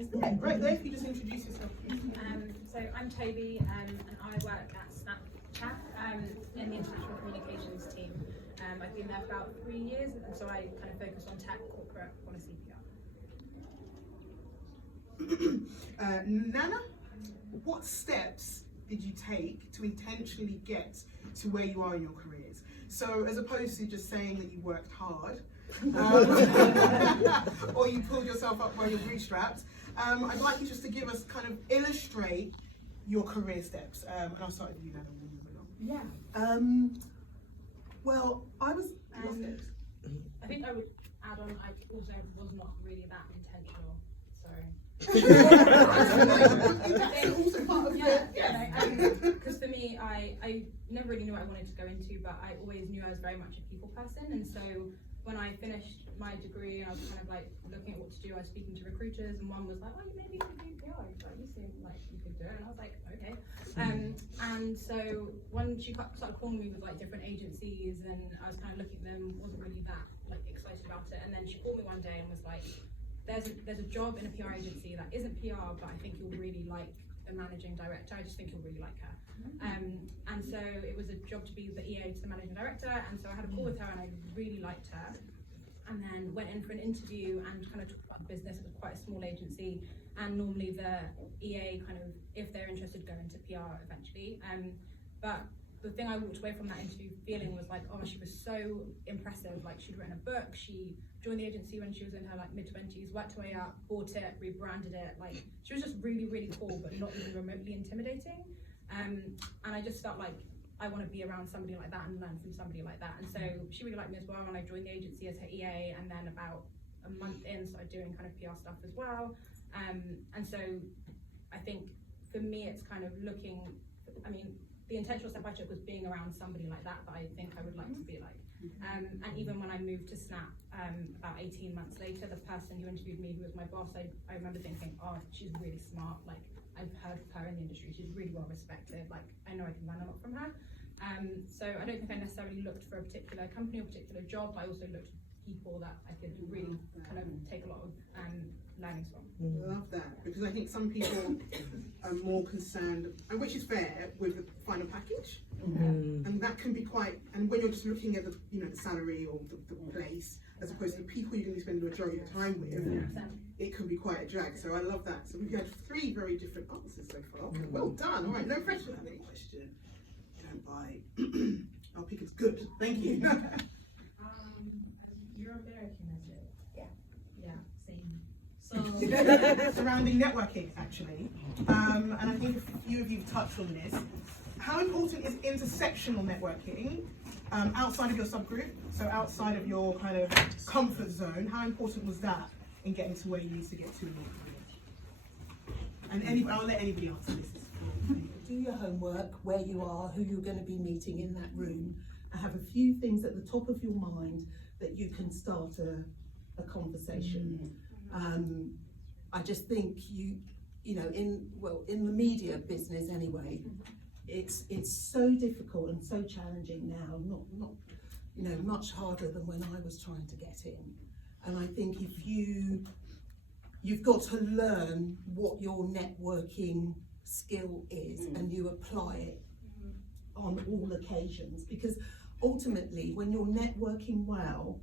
is there. Right there, if you just introduce yourself. So I'm Tobi, and I work at Snapchat in the international communications team. I've been there for about 3 years, and so I kind of focus on tech, corporate, policy, PR. Nana, what steps did you take to intentionally get to where you are in your careers? So as opposed to just saying that you worked hard, or you pulled yourself up by your bootstraps, I'd like you just to give us, kind of illustrate your career steps. And I'll start with you, Nana, when you move Yeah. Well, I was. I think I would add on, I also was not really that intentional, sorry. also part of Because for me, I never really knew what I wanted to go into, but I always knew I was very much a people person, and so when I finished my degree and I was kind of like looking at what to do, I was speaking to recruiters, and one was like, oh, you maybe could do PR, like, you seem like you could do it, and I was like, okay. And so when she started calling me with like different agencies, and I was kind of looking at them, wasn't really that like excited about it, and then she called me one day and was like, there's a job in a PR agency that isn't PR, but I think you'll really like the managing director. I just think you'll really like her. And so it was a job to be the EA to the managing director, and so I had a call with her and I really liked her, and then went in for an interview and kind of talked about the business. It was quite a small agency, and normally the EA kind of, if they're interested, go into PR eventually. But the thing I walked away from that interview feeling was like, oh, she was so impressive. Like, she'd written a book, she joined the agency when she was in her like mid-20s, worked her way up, bought it, rebranded it. Like, she was just really, really cool, but not even remotely intimidating. And I just felt like I want to be around somebody like that and learn from somebody like that. And so she really liked me as well, and I joined the agency as her EA, and then about a month in started doing kind of PR stuff as well. And so I think for me it's kind of looking, I mean, the intentional step I took was being around somebody like that I think I would like to be like. And even when I moved to Snap about 18 months later, the person who interviewed me, who was my boss, I remember thinking, oh, she's really smart, like I've heard of her in the industry, she's really well respected, like I know I can learn a lot from her. So I don't think I necessarily looked for a particular company or particular job, but I also looked for people that I could really kind of take a lot of learnings from. I love that, because I think some people are more concerned, and which is fair, with the final package, and that can be quite. And when you're just looking at the, the salary or the place, as opposed to the people you're going to be spending the majority of the time with, it can be quite a drag. So I love that. So we've had 3 very different answers so far. Okay, well done. All right, no pressure. Any question? You don't buy. Our pick is good. Thank you. You're American, is it? Yeah. Yeah, same. So Surrounding networking, actually, and I think a few of you touched on this. How important is intersectional networking outside of your subgroup, so outside of your kind of comfort zone? How important was that in getting to where you need to get to in your career? And I'll let anybody answer this. Do your homework, where you are, who you're going to be meeting in that room, and have a few things at the top of your mind that you can start a conversation. I just think in the media business anyway, it's so difficult and so challenging now, not much harder than when I was trying to get in. And I think if you've got to learn what your networking skill is and you apply it on all occasions, because ultimately when you're networking well,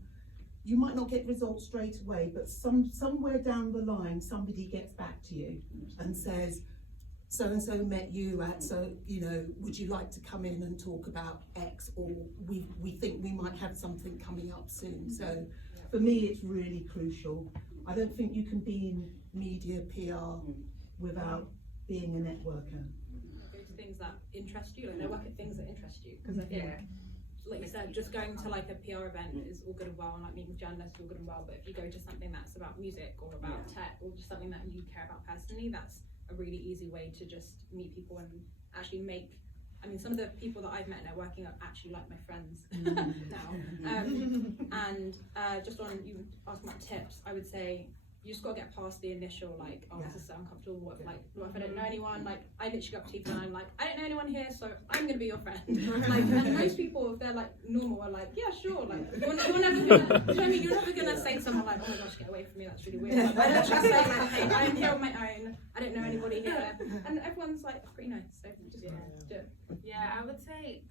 you might not get results straight away, but somewhere down the line somebody gets back to you and says, so and so met you at, so would you like to come in and talk about X, or we think we might have something coming up soon. So for me it's really crucial. I don't think you can be in media PR without being a networker. Go to things that interest you, and network at things that interest you, because I think, like you said, just going to like a PR event is all good and well, and like meeting journalists is all good and well, but if you go to something that's about music or about tech or just something that you care about personally, that's a really easy way to just meet people and actually make, I mean, some of the people that I've met networking are actually like my friends now. And just on, you asked about tips, I would say you just gotta get past the initial like, oh, Yeah. this is so uncomfortable. What if I don't know anyone? Like, I literally go up to people and I'm like, I don't know anyone here, so I'm gonna be your friend. Like, and most people, if they're like normal, are like, yeah, sure. Like, you're never gonna, you know what I mean? You're never gonna say to someone like, oh my gosh, get away from me. That's really weird. Like, I literally say like, hey, I'm here on my own. I don't know anybody here, and everyone's like pretty nice. So just do it. Yeah, I would say,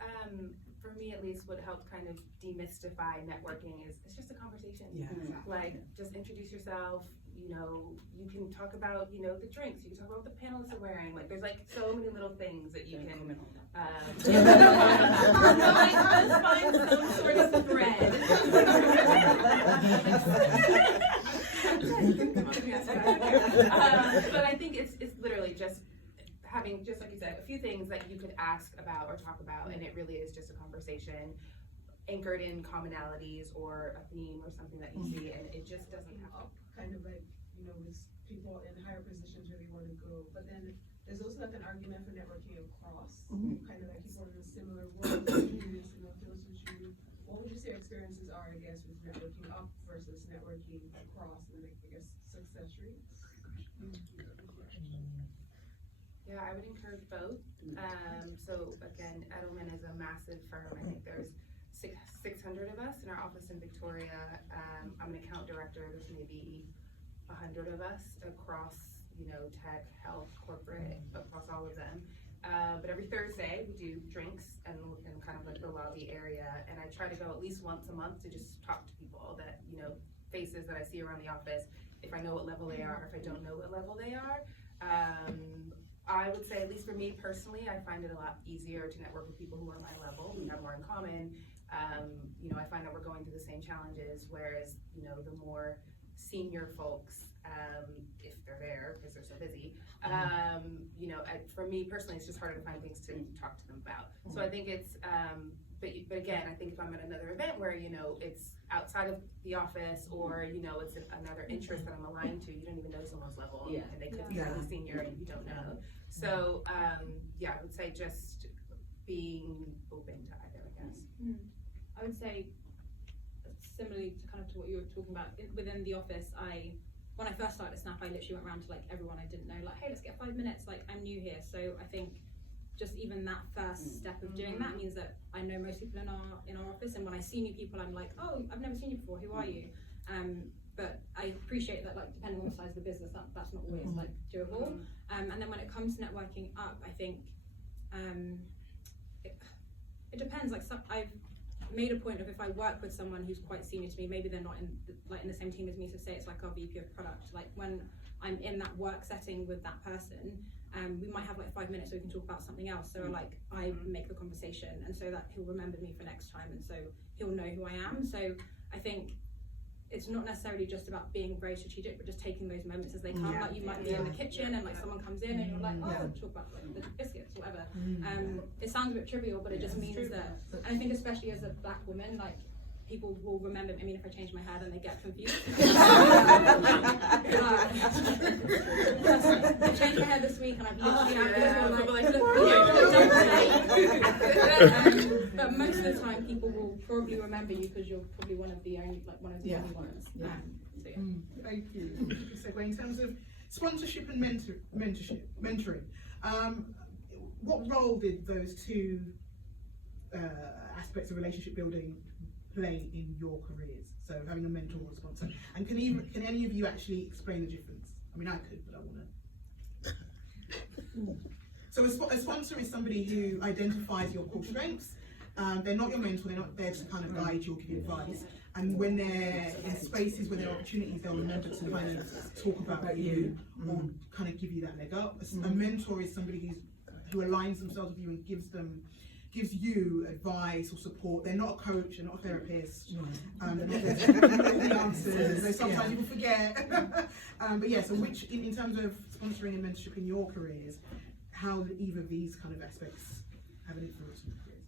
for me at least, what helped kind of demystify networking is it's just a conversation. Yeah. Like, just introduce yourself. You know, you can talk about, you know, the drinks. You can talk about what the panelists are wearing. Like, there's like so many little things that you can. Like, let's find some sort of thread. But I think it's literally just having, just like you said, a few things that you could ask about or talk about, and it really is just a conversation anchored in commonalities or a theme or something that you see, and it just doesn't have to. Kind of like, you know, with people in higher positions really want to go, but then there's also like an argument for networking across, kind of like people in a similar world, similar fields as you. What would you say your experiences are, I guess, with networking up versus networking across, and like, I guess, success rates? Yeah, I would encourage both. So again, Edelman is a massive firm. I think there's 600 of us in our office in Victoria. I'm an account director. There's maybe 100 of us across, you know, tech, health, corporate, across all of them. But every Thursday we do drinks and kind of like the lobby area, and I try to go at least once a month to just talk to people that, you know, faces that I see around the office. If I know what level they are, if I don't know what level they are. I would say, at least for me personally, I find it a lot easier to network with people who are my level. We have more in common. You know, I find that we're going through the same challenges, whereas, you know, the more senior folks, if they're there because they're so busy, you know, for me personally, it's just harder to find things to talk to them about. So I think it's, but again, I think if I'm at another event where, you know, it's outside of the office, or, you know, it's another interest that I'm aligned to, you don't even know someone's level, and they could be really senior and you don't know. So, yeah, I would say just being open to either, I guess. I would say, similarly to kind of to what you were talking about, within the office, when I first started Snap, I literally went around to like everyone I didn't know, like, hey, let's get 5 minutes, like, I'm new here. So I think just even that first step of doing that means that I know most people in our office, and when I see new people, I'm like, oh, I've never seen you before, who are you? But I appreciate that, like, depending on the size of the business, that's not always like doable. And then when it comes to networking up, I think it depends. Like, I've made a point of, if I work with someone who's quite senior to me, maybe they're not in the same team as me, so say it's like our VP of product, like when I'm in that work setting with that person, we might have like 5 minutes so we can talk about something else. So like, I make the conversation, and so that he'll remember me for next time, and so he'll know who I am. So I think it's not necessarily just about being very strategic, but just taking those moments as they come. Like, you might be in the kitchen and like someone comes in and you're like, oh, talk about like the biscuits or whatever. It sounds a bit trivial, but it just means that, and I think especially as a black woman, like, people will remember. I mean, if I change my hair, then they get confused. I changed my hair this week, and I've literally but most of the time, people will probably remember you because you're probably one of the only ones. So, Thank you. So, in terms of sponsorship and mentoring, what role did those two aspects of relationship building play in your careers? So having a mentor or a sponsor, and can any of you actually explain the difference? I mean, I could, but I want to. So a sponsor is somebody who identifies your core strengths. They're not your mentor. They're not there to kind of guide you or give you advice. And when they're in spaces where there are opportunities, they'll remember to kind of talk about you or kind of give you that leg up. A mentor is somebody who aligns themselves with you and gives you advice or support. They're not a coach, they're not a therapist. They're not there to give you all the answers. So sometimes people forget. But yeah, so which, in terms of sponsoring and mentorship in your careers, how do either of these kind of aspects have an influence on your careers?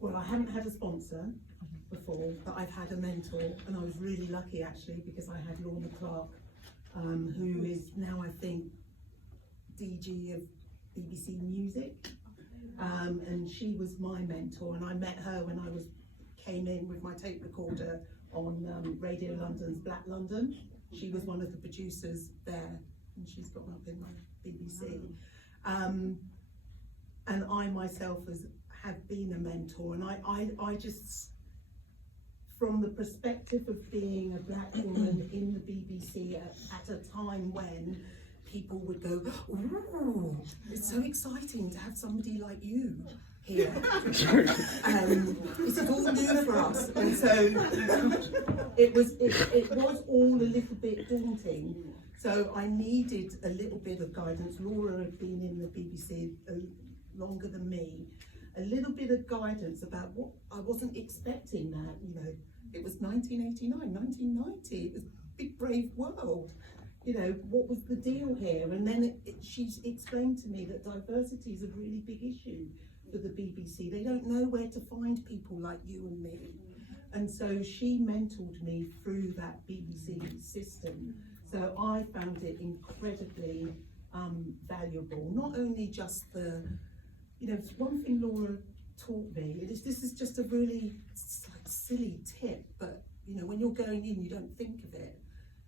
Well, I haven't had a sponsor before, but I've had a mentor, and I was really lucky actually, because I had Lorna Clark, who is now, I think, DG of BBC Music. And she was my mentor, and I met her when I came in with my tape recorder on Radio London's Black London. She was one of the producers there, and she's gone up in the BBC. And I myself have been a mentor, and I just, from the perspective of being a black woman in the BBC at a time when people would go, ooh, it's so exciting to have somebody like you here. This is all new for us, and so it was all a little bit daunting. So I needed a little bit of guidance. Laura had been in the BBC longer than me. A little bit of guidance about what I wasn't expecting that, you know. It was 1989, 1990, it was a big brave world. You know, what was the deal here? And then she explained to me that diversity is a really big issue for the BBC. They don't know where to find people like you and me. And so she mentored me through that BBC system. So I found it incredibly valuable. Not only just the, you know, one thing Laura taught me, this is just a really silly tip, but you know, when you're going in, you don't think of it.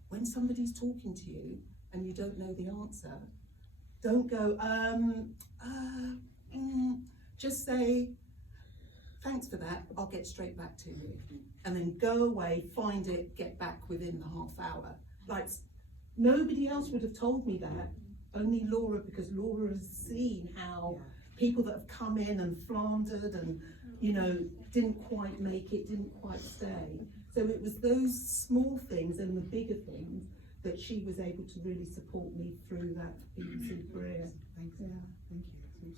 When somebody's talking to you and you don't know the answer, don't go, just say, thanks for that, I'll get straight back to you. And then go away, find it, get back within the half hour. Like, nobody else would have told me that, only Laura, because Laura has seen how people that have come in and floundered and, you know, didn't quite make it, didn't quite stay. So it was those small things and the bigger things that she was able to really support me through that BBC career. Thank you. Yeah. Thank you. That's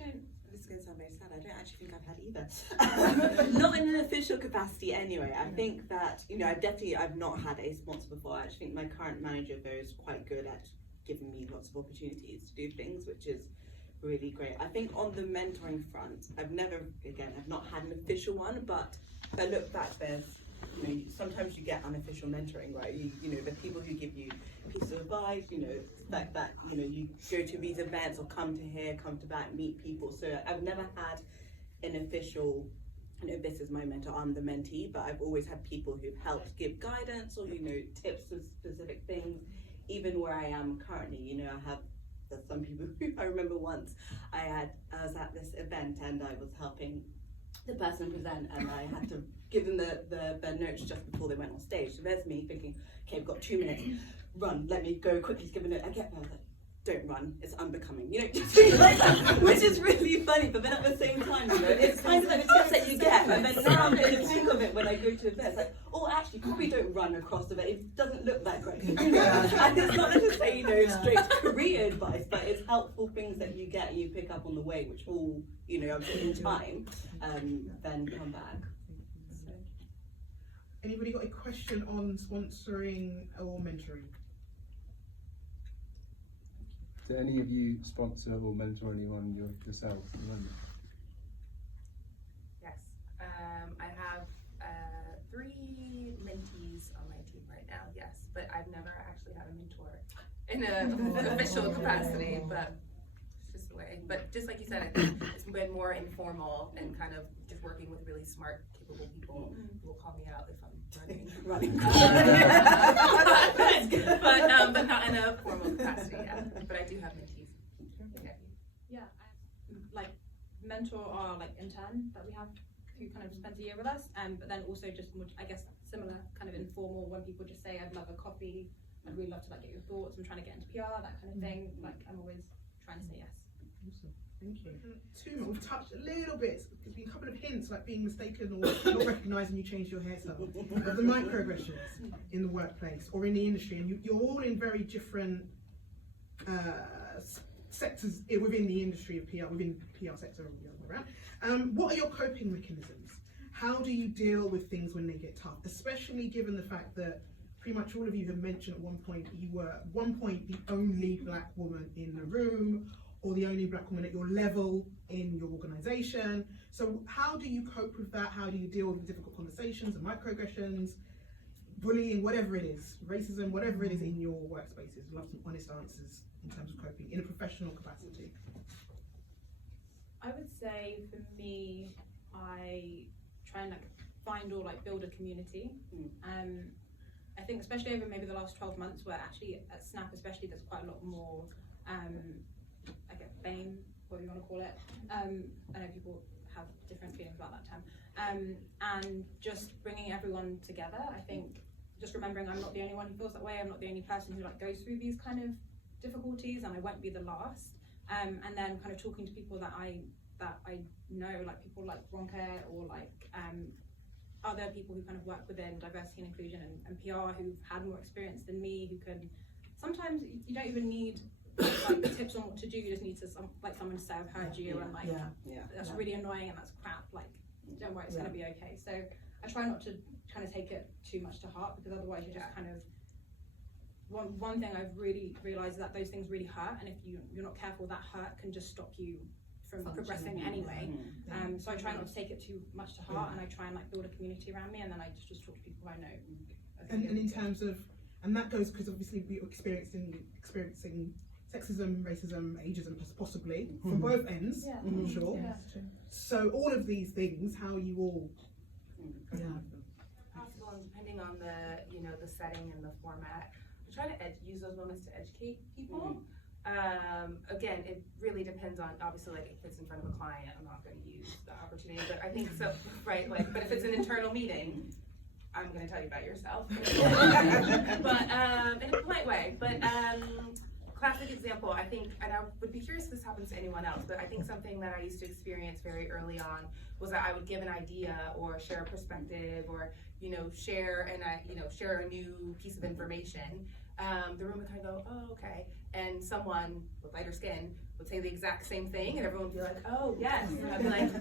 awesome. This is going to sound very sad, I don't actually think I've had either. Not in an official capacity anyway. I think that, you know, I've not had a sponsor before. I actually think my current manager though is quite good at giving me lots of opportunities to do things, which is really great. I think on the mentoring front, I've not had an official one, but if I look back, there's, you know, sometimes you get unofficial mentoring, right? You know, the people who give you pieces of advice, you know, like that, you know, you go to these events or come to here, come to back, meet people. So I've never had an official, you know, this is my mentor, I'm the mentee, but I've always had people who've helped give guidance or, you know, tips for specific things. Even where I am currently, you know, there's some people who I remember once I was at this event and I was helping the person present and I had to give them the notes just before they went on stage. So there's me thinking, okay, I've got 2 minutes, run, let me go quickly give a note. I get there, I was like, don't run, it's unbecoming, you know, just like that, which is really funny, but then at the same time, you know, it's kind of like the tips that you get, and then now I'm going to think of it when I go to events, like, oh, actually, probably don't run across the event, it doesn't look that great, you know? And it's not necessarily, you know, straight career advice, but it's helpful things that you get, you pick up on the way, which all, you know, in time, then come back. So. Anybody got a question on sponsoring or mentoring? Do any of you sponsor or mentor anyone yourselves? Yes, I have 3 mentees on my team right now, yes, but I've never actually had a mentor in an official capacity, but it's just the way. But just like you said, I think it's been more informal and kind of just working with really smart, capable people who will call me out if I'm running. But not in a formal capacity, yeah. But I do have mentees. Yeah, like mentor or like intern that we have who kind of spends a year with us, but then also just more, I guess, similar kind of informal when people just say, I'd love a coffee, I'd really love to like get your thoughts, I'm trying to get into PR, that kind of thing. Like I'm always trying to say yes. Awesome. Thank you. 2 more. We've touched a little bit. There's been a couple of hints like being mistaken or not recognising you changed your hairstyle. Of the microaggressions in the workplace or in the industry, and you're all in very different sectors within the industry of PR, within the PR sector or the other way around. What are your coping mechanisms? How do you deal with things when they get tough? Especially given the fact that pretty much all of you have mentioned at one point you were at one point the only black woman in the room, or the only black woman at your level in your organisation. So how do you cope with that? How do you deal with difficult conversations and microaggressions, bullying, whatever it is, racism, whatever it is in your workspaces? Love some honest answers in terms of coping in a professional capacity. I would say for me, I try and like find or like build a community. I think especially over maybe the last 12 months, where actually at Snap especially, there's quite a lot more, I guess, fame, whatever you want to call it. I know people have different feelings about that term. And just bringing everyone together, I think, just remembering I'm not the only one who feels that way. I'm not the only person who like goes through these kind of difficulties, and I won't be the last. And then kind of talking to people that I know, like people like Ronke or like other people who kind of work within diversity and inclusion and PR who've had more experience than me, who can, sometimes you don't even need like tips on what to do, you just need to like someone to say I've heard you and like that's really annoying and that's crap, like don't worry, it's gonna be okay. So I try not to kind of take it too much to heart, because otherwise you just kind of, one thing I've really realized is that those things really hurt, and if you're not careful, that hurt can just stop you from progressing anyway. So I try not to take it too much to heart, and I try and like build a community around me, and then I just talk to people I know. And in terms of, and that goes because obviously we're experiencing sexism, racism, ageism, possibly from both ends. I'm sure. So all of these things, how you all possible, and depending on the the setting and the format, I try to use those moments to educate people. Again, it really depends on, obviously, like if it's in front of a client, I'm not going to use the opportunity, but I think so, right? Like, but if it's an internal meeting, I'm going to tell you about yourself, but in a polite way. But classic example, I think, and I would be curious if this happens to anyone else, but I think something that I used to experience very early on was that I would give an idea or share a perspective or share a new piece of information. The room would kind of go, oh, okay. And someone with lighter skin would say the exact same thing, and everyone would be like, oh, yes. And I'd be like,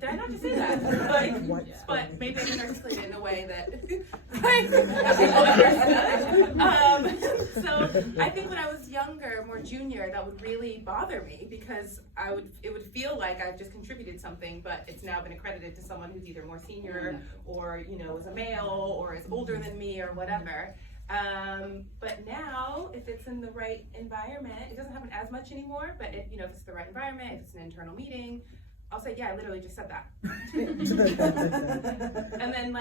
did I not just say that? Like, but maybe I didn't articulate it in a way that so I think when I was younger, more junior, that would really bother me, because it would feel like I've just contributed something, but it's now been accredited to someone who's either more senior or is a male or is older than me or whatever. But now, if it's in the right environment, it doesn't happen as much anymore, but if it's the right environment, if it's an internal meeting, I'll say, yeah, I literally just said that. And then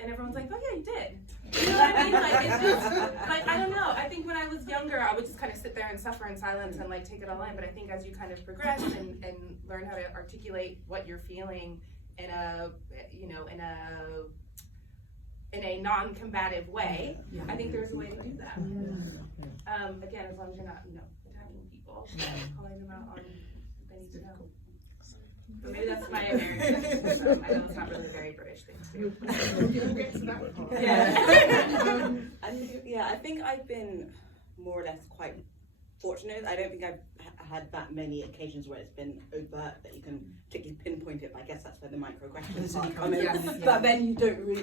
and everyone's like, oh yeah, you did. You know what I mean? Like, it's just, like, I don't know. I think when I was younger, I would just kind of sit there and suffer in silence and like take it all in. But I think as you kind of progress and learn how to articulate what you're feeling in a non-combative way, I think there's a way to do that. Again, as long as you're not, attacking people, calling them out on what they need to know. But maybe that's my American. I know it's not really a very British thing to do. We'll get to that part. I think I've been more or less quite fortunate. I don't think I've had that many occasions where it's been overt that you can particularly pinpoint it. But I guess that's where the microaggressions come in. But then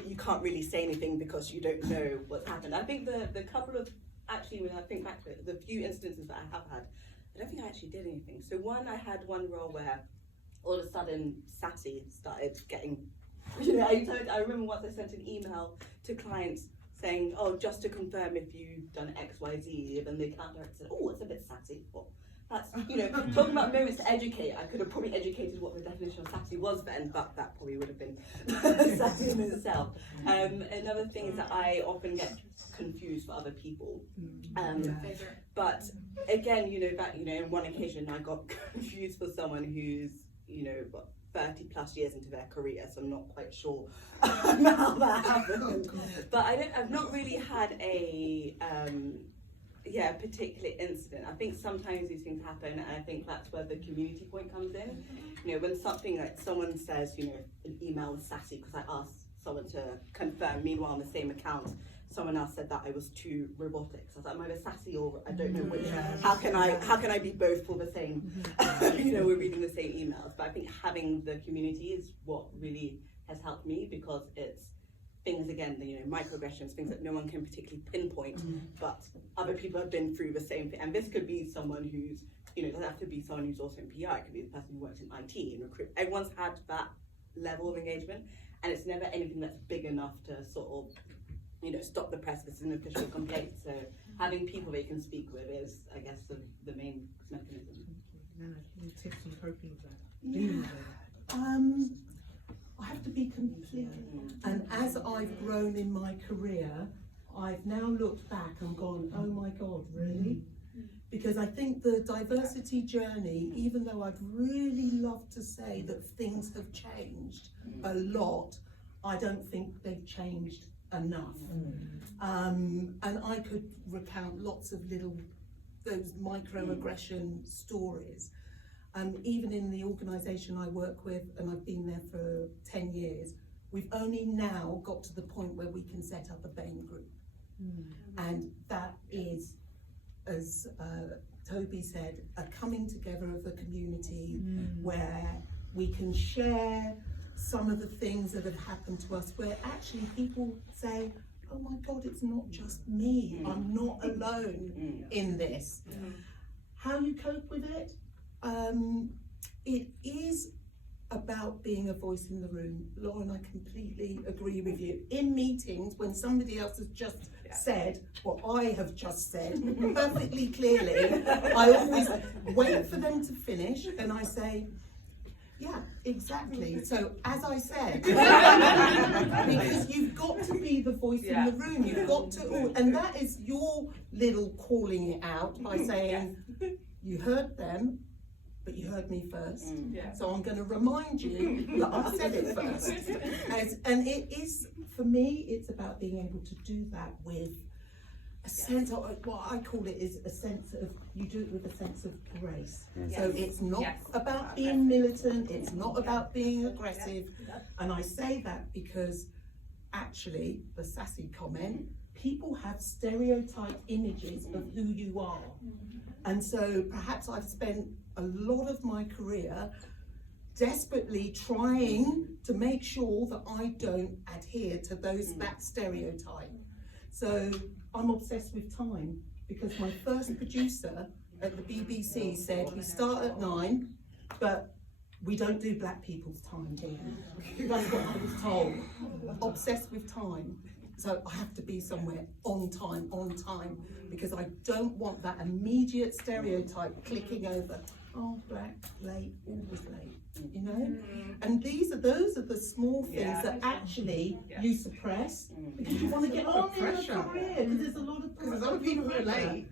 you can't really say anything because you don't know what's happened. I think the couple of, actually, when I think back to it, the few instances that I have had, I don't think I actually did anything. So I had one role where all of a sudden Sati started getting, I remember once I sent an email to clients saying, oh, just to confirm if you've done X, Y, Z, and the account director said, oh, it's a bit Sati. Well, that's, talking about moments to educate, I could have probably educated what the definition of Sati was then, but that probably would have been Sati in itself. Another thing is that I often get confused for other people. But again, back, in one occasion I got confused for someone who's, 30 plus years into their career, so I'm not quite sure how that happened. But I've not really had a particular incident. I think sometimes these things happen, and I think that's where the community point comes in. When something like someone says, an email was sassy because I asked someone to confirm, meanwhile on the same account, someone else said that I was too robotic. So I was like, am I either sassy or I don't know which. How can I be both for the same? We're reading the same emails. But I think having the community is what really has helped me, because it's things, again, microaggressions, things that no one can particularly pinpoint, but other people have been through the same thing. And this could be someone who's, it doesn't have to be someone who's also in PR. It could be the person who works in IT and recruit. Everyone's had that level of engagement, and it's never anything that's big enough to sort of stop the press because it's an official complaint. So having people that you can speak with is, I guess, the main mechanism. Any tips on coping with that? I have to be complete. And as I've grown in my career, I've now looked back and gone, oh my God, really? Because I think the diversity journey, even though I'd really love to say that things have changed a lot, I don't think they've changed enough. And I could recount lots of those microaggression stories. Even in the organisation I work with, and I've been there for 10 years, we've only now got to the point where we can set up a BAME group. And that is, as Tobi said, a coming together of the community where we can share some of the things that have happened to us, where actually people say, oh my God, it's not just me, I'm not alone in this. How you cope with it? It is about being a voice in the room. Lauren, I completely agree with you. In meetings, when somebody else has just said what I have just said perfectly clearly, I always wait for them to finish and I say, yeah, exactly. So as I said, because you've got to be the voice in the room, you've got to, and that is your little calling it out by saying, you heard them, but you heard me first. So I'm going to remind you that I said it first. And it is, for me, it's about being able to do that with a sense of, what I call it is a sense of, you do it with a sense of grace. So it's not about being militant, it's not about being aggressive. And I say that because actually, the sassy comment, people have stereotyped images of who you are. And so perhaps I've spent a lot of my career desperately trying to make sure that I don't adhere to that stereotype. So I'm obsessed with time, because my first producer at the BBC said, we start at 9, but we don't do black people's time here. That's what I was told. Obsessed with time. So I have to be somewhere on time, because I don't want that immediate stereotype clicking over. Oh, black, late, always late, you know? And those are the small things that actually you suppress, because you want to get on in your career, because there's a lot of Because there's other people who are late.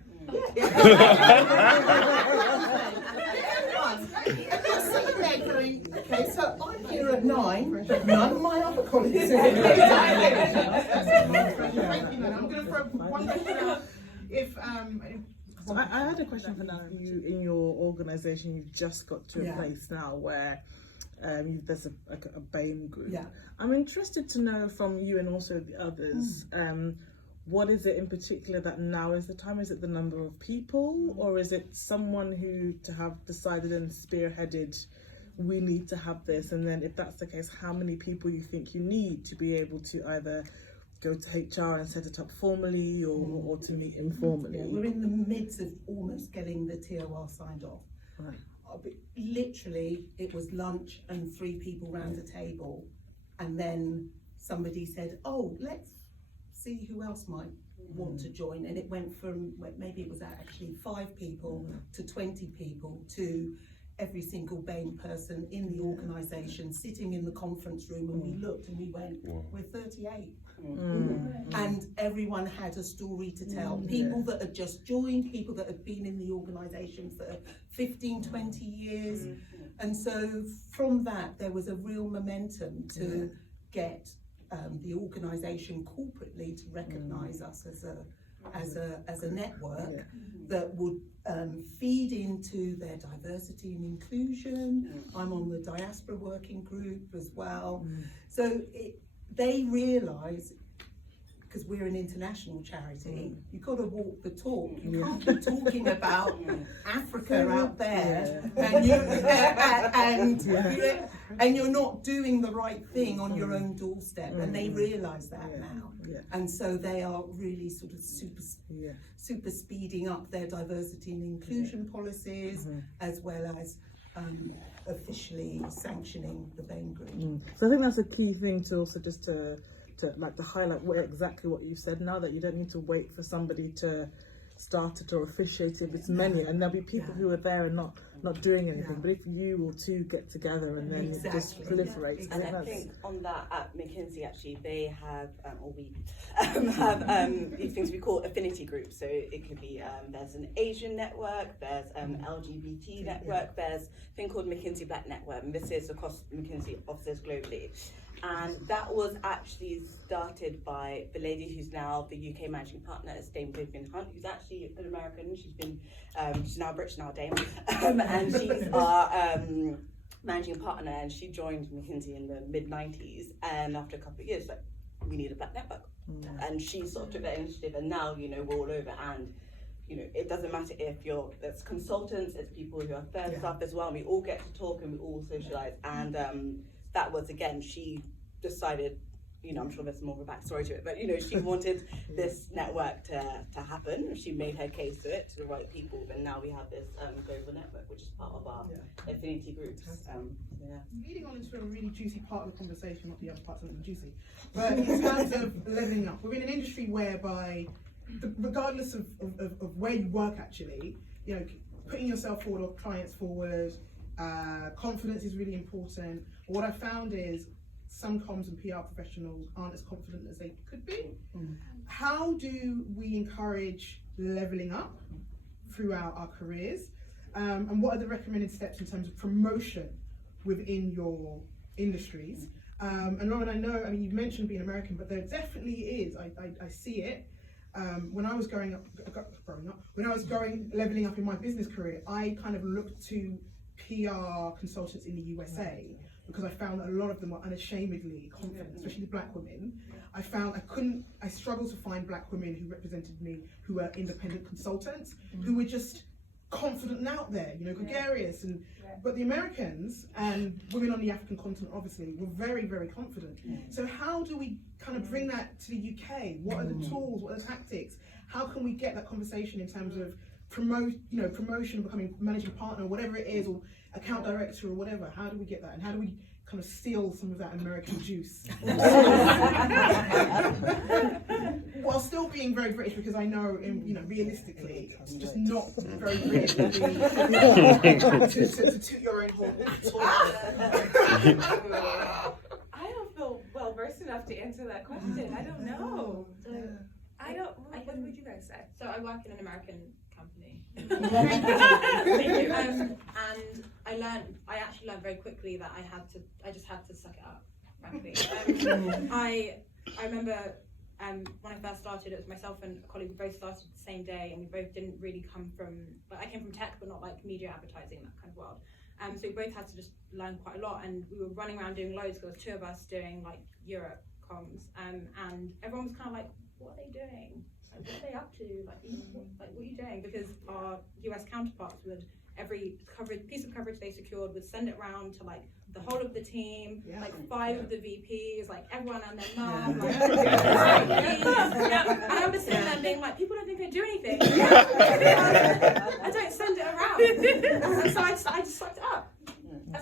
Okay, so I'm here at 9, but none of my other colleagues are here. Thank you, Nana. I'm going to throw one question out. So I had a question for now. You, in your organisation, you've just got to a place now where there's a BAME group. I'm interested to know from you and also the others, what is it in particular that now is the time? Is it the number of people, or is it someone who to have decided and spearheaded, we need to have this? And then if that's the case, how many people you think you need to be able to either go to HR and set it up formally or to meet informally? We're in the midst of almost getting the TOR signed off. Literally, it was lunch and 3 people round a table, and then somebody said, oh, let's see who else might want to join, and it went from, maybe it was actually 5 people to 20 people to every single BAME person in the organisation sitting in the conference room, and we looked and we went, we're 38. And everyone had a story to tell. People that had just joined, people that had been in the organisation for 15, 20 years. And so from that, there was a real momentum to get the organisation corporately to recognise us as a network that would feed into their diversity and inclusion. I'm on the diaspora working group as well. So they realise, because we're an international charity, you've got to walk the talk. You can't be talking about Africa out there and you're not doing the right thing on your own doorstep. And they realise that now. And so they are really sort of super speeding up their diversity and inclusion policies, as well as officially sanctioning the BAME group. So I think that's a key thing to also just to highlight exactly what you've said now, that you don't need to wait for somebody to started or officiated, if it's many, and there'll be people who are there and not doing anything. But if you or two get together and then it just proliferates, And I think on that at McKinsey actually they have or we have these things we call affinity groups. So it could be there's an Asian network, there's LGBT network, there's a thing called McKinsey Black Network, and this is across McKinsey offices globally. And that was actually started by the lady who's now the UK managing partner, Dame Vivian Hunt, who's actually an American. She's now British, now Dame, and she's our managing partner. And she joined McKinsey in the mid-90s. And after a couple of years, like, we need a black network, and she sort of took that initiative. And now, you know, we're all over. And you know, it doesn't matter if it's consultants, it's people who are firm staff as well. And we all get to talk and we all socialize. And that was, again, she decided, you know, I'm sure there's more of a backstory to it, but, you know, she wanted this network to happen. She made her case to it, to the right people, and now we have this global network, which is part of our affinity groups. Leading on into a really juicy part of the conversation, not the other parts that are juicy, but in terms of leveling up, we're in an industry whereby, regardless of where you work actually, you know, putting yourself forward or clients forward, confidence is really important. But what I found is some comms and PR professionals aren't as confident as they could be. How do we encourage leveling up throughout our careers? And what are the recommended steps in terms of promotion within your industries? And Lauren, I know, I mean, you've mentioned being American, but there definitely is, I see it. When I was leveling up in my business career, I kind of looked to PR consultants in the USA because I found that a lot of them were unashamedly confident, especially the black women. I struggled to find black women who represented me, who were independent consultants, who were just confident and out there, you know, gregarious. But the Americans and women on the African continent, obviously, were very, very confident. So how do we kind of bring that to the UK? What are the tools? What are the tactics? How can we get that conversation in terms of promotion, becoming managing partner, whatever it is, or account director or whatever? How do we get that? And how do we kind of steal some of that American juice while still being very British? Because I know, realistically, it's just not very British to toot your own horn. I don't feel well versed enough to answer that question. I don't know. What would you guys say? So I work in an American company. And I actually learned very quickly that I just had to suck it up, frankly. I remember when I first started, it was myself and a colleague, we both started the same day, and we both didn't really come from, like, I came from tech, but not like media advertising, that kind of world. So we both had to just learn quite a lot, and we were running around doing loads, because there was two of us doing like Europe comms, and everyone was kind of like, what are they doing? Like, what are they up to? Like what are you doing? Because our US counterparts would, every piece of coverage they secured would send it around to like the whole of the team, like 5 of the VPs, like everyone and their mum. And I was sitting there being like, people don't think I do anything. I don't send it around. And so I just sucked it up. I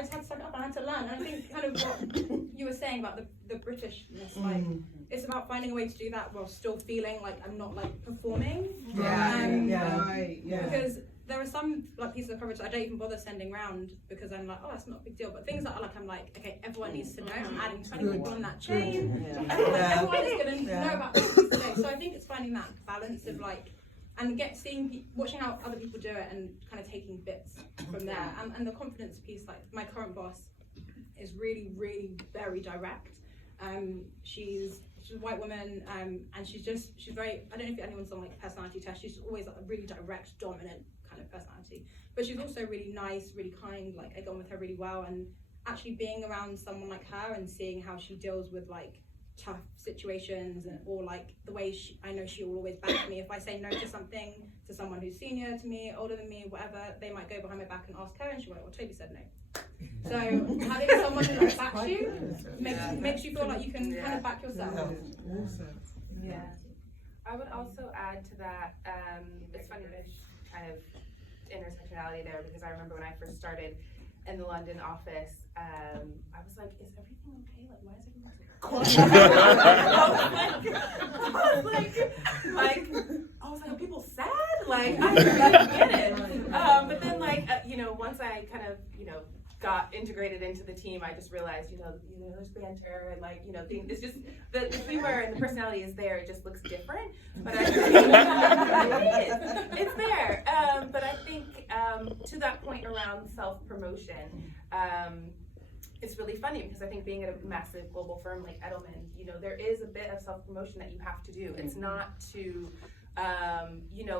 just had to suck it up, and I had to learn. And I think kind of what you were saying about the Britishness, like, it's about finding a way to do that while still feeling like I'm not like performing. Because there are some like pieces of coverage that I don't even bother sending round, because I'm like, oh, that's not a big deal. But things that are like, I'm like, okay, everyone needs to know. I'm adding 20 people on that chain. Everyone is going to know about this today. So I think it's finding that balance of like, and watching how other people do it, and kind of taking bits from there. And the confidence piece, like my current boss is really, really very direct. She's a white woman, and she's very, I don't know if anyone's on like personality test, she's always like a really direct, dominant kind of personality. But she's also really nice, really kind, like I get on with her really well. And actually being around someone like her and seeing how she deals with like tough situations, or like the way I know she will always back me. If I say no to something to someone who's senior to me, older than me, whatever, they might go behind my back and ask her, and she'll be like, well, Toby said no. So having someone who like backs you makes you feel like you can kind of back yourself. Awesome. Yeah. I would also add to that, it's funny that kind of intersectionality there, because I remember when I first started in the London office, I was like, is everything okay? Like, why is everyone so quiet? I was like, are people like, I get it. But then once I kind of, got integrated into the team, I just realized, there's banter and it's just the humor and the personality is there. It just looks different, but I it's there. But I think to that point around self-promotion, it's really funny because I think being at a massive global firm like Edelman, there is a bit of self-promotion that you have to do. It's not to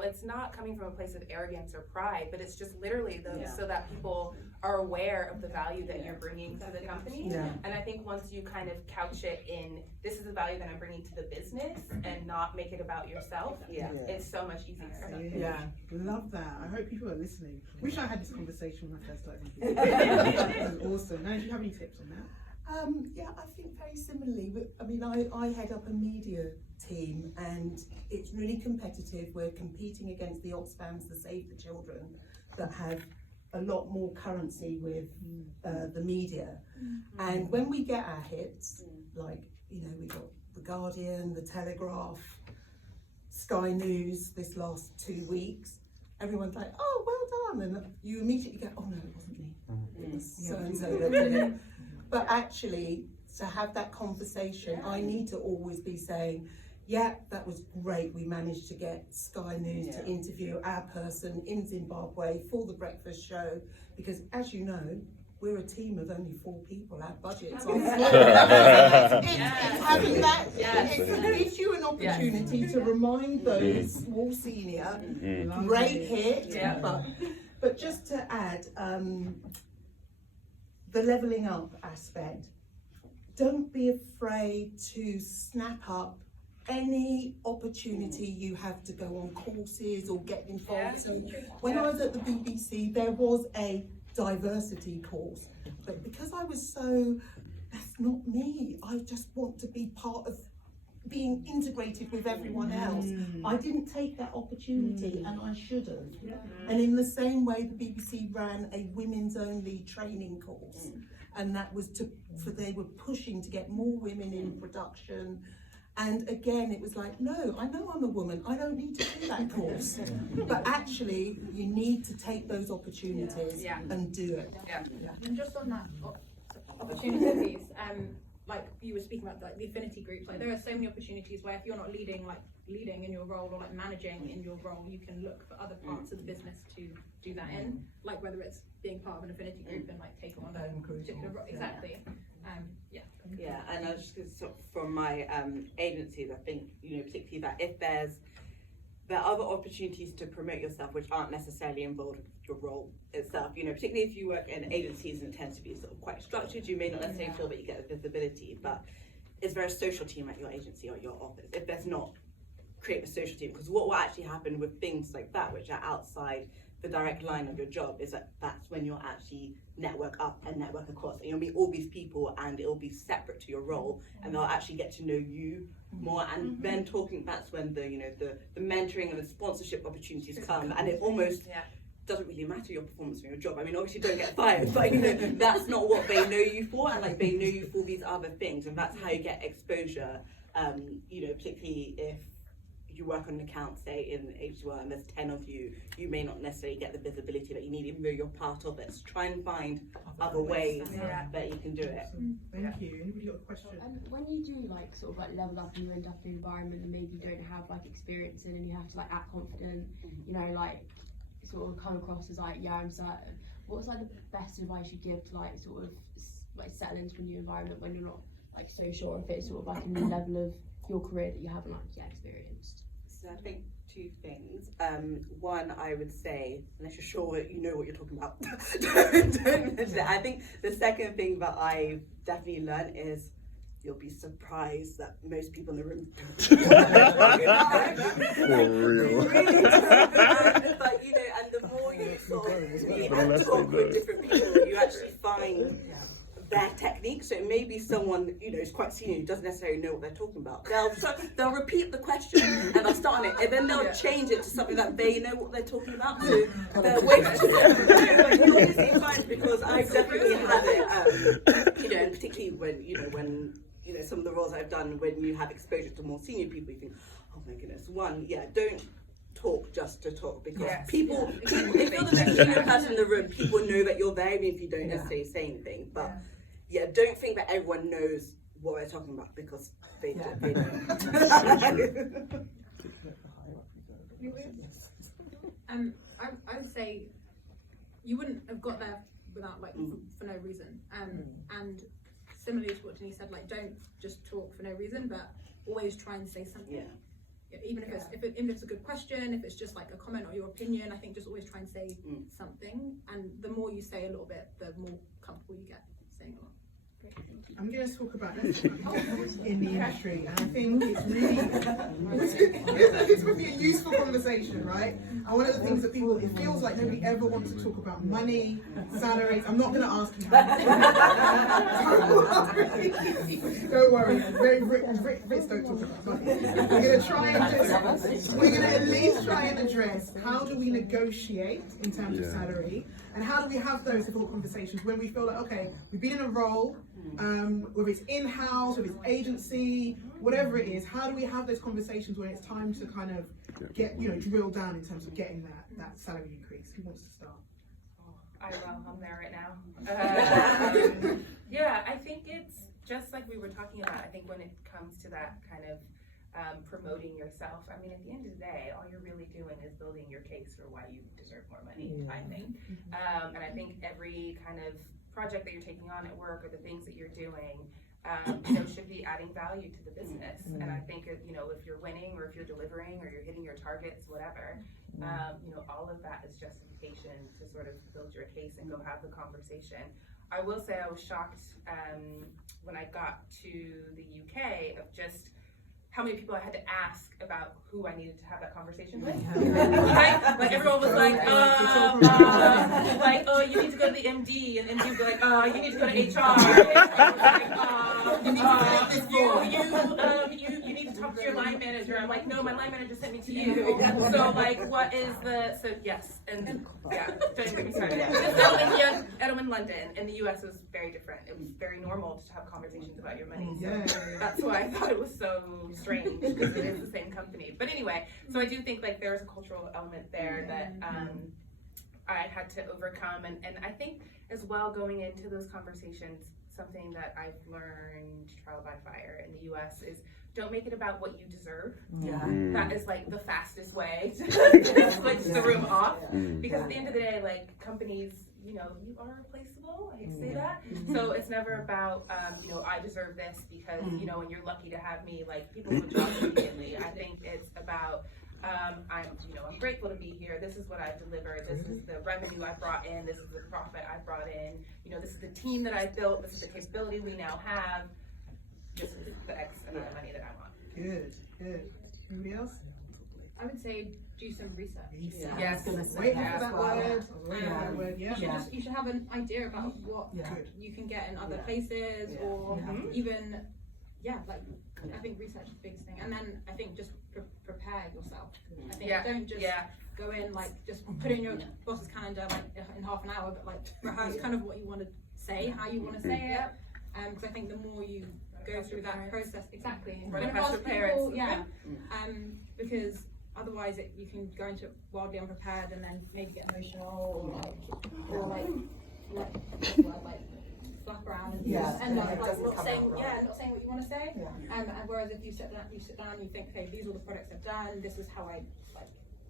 it's not coming from a place of arrogance or pride, but it's just literally so that people are aware of the value that you're bringing to the company. Yeah. And I think once you kind of couch it in, this is the value that I'm bringing to the business and not make it about yourself, it's so much easier. Yeah, love that. I hope people are listening. Wish I had this conversation when I first started. That was awesome. Now, do you have any tips on that? Yeah, I think very similarly. I mean, I head up a media team and it's really competitive. We're competing against the Oxfams, the Save the Children, that have a lot more currency with the media. And when we get our hits, like, we got The Guardian, The Telegraph, Sky News this last 2 weeks, everyone's like, oh, well done. And you immediately go, oh no, it wasn't me. It was so-and-so that did it. But actually, to have that conversation, I need to always be saying, yeah, that was great. We managed to get Sky News to interview our person in Zimbabwe for the breakfast show. Because as you know, we're a team of only 4 people. Our budget's on small. Having that, it gives you an opportunity to remind those more senior, great hit. But just to add, the levelling up aspect, don't be afraid to snap up any opportunity you have to go on courses or get involved. So when I was at the BBC, there was a diversity course, but because I was that's not me, I just want to be part of being integrated with everyone else. I didn't take that opportunity and I should have. And in the same way, the BBC ran a women's only training course, and that was they were pushing to get more women in production. And again, it was like, no, I know I'm a woman, I don't need to do that course. But actually, you need to take those opportunities and do it. And just on that opportunity piece, like you were speaking about, like the affinity groups, like there are so many opportunities where if you're not leading in your role or like managing in your role, you can look for other parts of the business to do that in, like whether it's being part of an affinity group and like taking on a particular role. Exactly. Yeah, and I was just gonna sort of, from my agencies, I think, particularly that if there are other opportunities to promote yourself which aren't necessarily involved with your role itself, particularly if you work in agencies and it tends to be sort of quite structured, you may not necessarily feel that you get the visibility, but is there a social team at your agency or your office? If there's not, create a social team, because what will actually happen with things like that which are outside the direct line of your job is that's when you'll actually network up and network across, and you'll meet all these people and it'll be separate to your role and they'll actually get to know you more, and then that's when the mentoring and the sponsorship opportunities come, and it almost doesn't really matter your performance from your job. I mean, obviously don't get fired, but that's not what they know you for, and like they know you for these other things, and that's how you get exposure. Particularly if you work on an account, say in H1 and there's 10 of you, you may not necessarily get the visibility that you need, even though you're part of it. So try and find other ways that you can do it. Thank you. Anybody got a question? When you do sort of level up in your industrial environment and maybe you don't have experience in and you have to act confident, sort of come across as I'm certain. What's the best advice you give to sort of settle into a new environment when you're not so sure if it's sort of a new level of your career that you haven't yet experienced? So I think 2 things. One, I would say, unless you're sure that you know what you're talking about, don't mention it. I think the second thing that I've definitely learned is you'll be surprised that most people in the room don't. For real. Really don't. But and the more you sort of talk with different people, you actually find their technique. So it may be someone who's quite senior who doesn't necessarily know what they're talking about. They'll repeat the question and they'll start on it, and then they'll change it to something that they know what they're talking about. So they're way obviously fine, because I've definitely had it. And particularly when some of the roles I've done, when you have exposure to more senior people, you think, oh my goodness. One, don't talk just to talk, because Yes. people, if you're the most junior person in the room, people know that you're there even if you don't necessarily say anything. But yeah, don't think that everyone knows what we're talking about, because they don't. I would say you wouldn't have got there without for no reason. And similarly to what Denise said, like don't just talk for no reason, but always try and say something. Yeah. Even if it's a good question, if it's just like a comment or your opinion, I think just always try and say something. And the more you say a little bit, the more comfortable you get saying a lot. I'm going to talk about this in the industry, and I think it's really it's going to be a useful conversation, right? And one of the things that people, it feels like nobody ever wants to talk about money, salaries. I'm not going to ask you. Don't worry. Brits don't talk about money. We're going to try and we're going to at least try and address how do we negotiate in terms of salary, and how do we have those difficult conversations when we feel like, okay, we've been in a role, whether it's in-house, whether it's agency, whatever it is, how do we have those conversations when it's time to kind of get, drill down in terms of getting that salary increase? Who wants to start? I will, I'm there right now. Yeah, I think it's just like we were talking about. I think when it comes to that kind of promoting yourself, I mean, at the end of the day, all you're really doing is building your case for why you deserve more money, I think. And I think every kind of project that you're taking on at work, or the things that you're doing, should be adding value to the business. And I think, if you're winning, or if you're delivering, or you're hitting your targets, whatever, all of that is justification to sort of build your case and go have the conversation. I will say I was shocked when I got to the UK of just how many people I had to ask about who I needed to have that conversation with. Right? Like everyone was like, oh, you need to go to the MD, and MD would be like, you need to go to HR. You need to talk to your line manager. I'm like, no, my line manager sent me to you. So like, what is yes, and yeah, don't get me started. Edelman, London, in the US was very different. It was very normal to have conversations about your money. So that's why I thought it was so strange, because it is the same company. But anyway, so I do think like there's a cultural element there that I had to overcome, and I think as well, going into those conversations, something that I've learned trial by fire in the US is don't make it about what you deserve. That is like the fastest way to switch the room off, because at the end of the day, like companies, you are replaceable. I hate to say that. So it's never about, I deserve this because, and you're lucky to have me. Like, people will judge immediately. I think it's about, I'm grateful to be here. This is what I've delivered. This is the revenue I brought in. This is the profit I brought in. This is the team that I built. This is the capability we now have. This is the X amount of money that I want. Good. Anybody else? I would say do some research. Yes. Wait for that word. You should have an idea about what you can get in other places, or even, I think research is the biggest thing. And then I think just prepare yourself. I think don't just go in, like, just put in your boss's calendar, like, in half an hour, but, like, rehearse kind of what you want to say, how you want to say it. Because I think the more you go through that process, because otherwise you can go into it wildly unprepared and then maybe get emotional, or flap around and end up not saying what you want to say. And whereas if you sit down, you think, okay, these are the products I've done, this is how I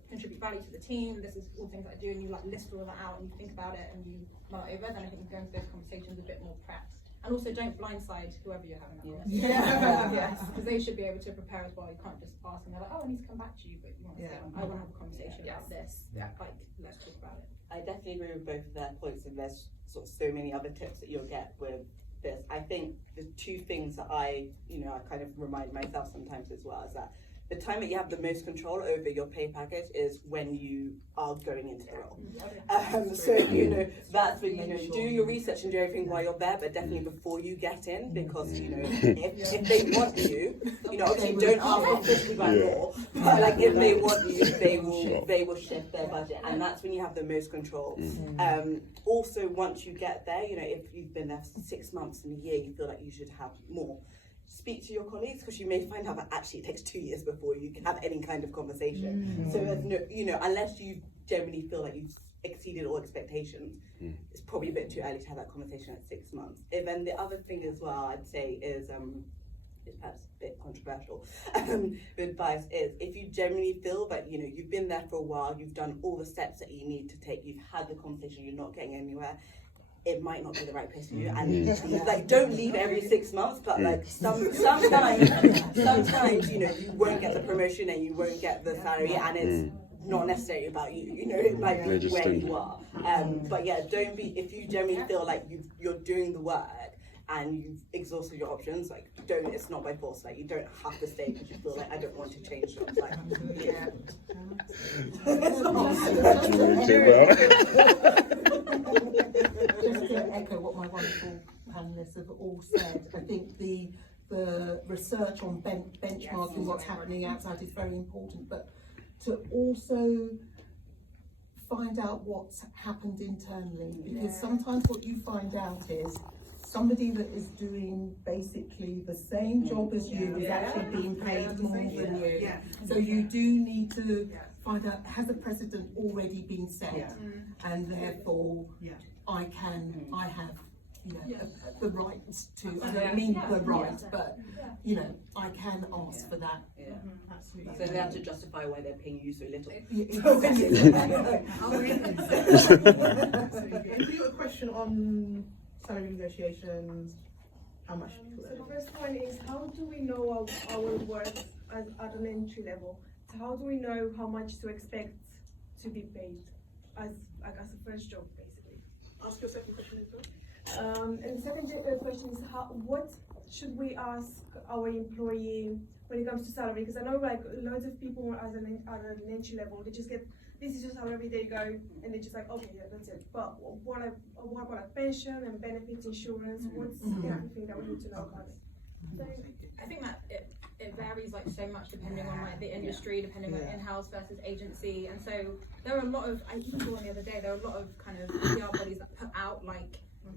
contribute value to the team, this is all the things that I do, and you list all of that out and you think about it and you mull it over, then I think you go into those conversations a bit more prepped. And also don't blindside whoever you're having that conversation. Because they should be able to prepare as well. You can't just ask them, they're like, oh, I need to come back to you, but you want to say, I want to have a conversation about this. Like, let's talk about it. I definitely agree with both of their points, and there's sort of so many other tips that you'll get with this. I think the two things that I kind of remind myself sometimes as well is that the time that you have the most control over your pay package is when you are going into the role. So that's when do your research and do everything while you're there, but definitely before you get in, because if they want you, obviously don't ask officially by law, but like if they want you, they will shift their budget, and that's when you have the most control. Also, once you get there, if you've been there for 6 months and a year, you feel like you should have more. speak to your colleagues, because you may find out that actually it takes 2 years before you can have any kind of conversation. So there's no, unless you generally feel like you've exceeded all expectations, it's probably a bit too early to have that conversation at 6 months. And then the other thing as well, I'd say is, it's perhaps a bit controversial, the advice is, if you genuinely feel that, you've been there for a while, you've done all the steps that you need to take, you've had the conversation, you're not getting anywhere, it might not be the right place for you, and don't leave every 6 months, but sometimes you won't get the promotion and you won't get the salary, and it's not necessarily about you, it might be where you are. But yeah, don't be, if you generally feel like you're doing the work and you've exhausted your options, it's not by force, you don't have to stay because you feel like, I don't want to change jobs, Just to echo what my wonderful panelists have all said, I think the research on benchmarking what's happening outside is very important, but to also find out what's happened internally, because sometimes what you find out is somebody that is doing basically the same job as you is actually being paid more than you. So you do need to find out, has a precedent already been set, and therefore I have the right to, I don't mean the right, but I can ask for that. Absolutely. So they have to justify why they're paying you so little. Have you got a question on salary negotiations? How much? So the first one is, how do we know our worth at an entry level? So how do we know how much to expect to be paid as a first job, basically? Ask your second question as well. And the second question is, what should we ask our employee when it comes to salary? Because I know loads of people at an entry level, they just get, this is just how every day go, and they're just like, okay, yeah, that's it. But what about pension and benefits, insurance? What's everything that we need to know about it? So I think that it varies so much depending on the industry, depending on in-house versus agency, and so there are a lot of, I even saw the other day, there are a lot of kind of PR bodies that put out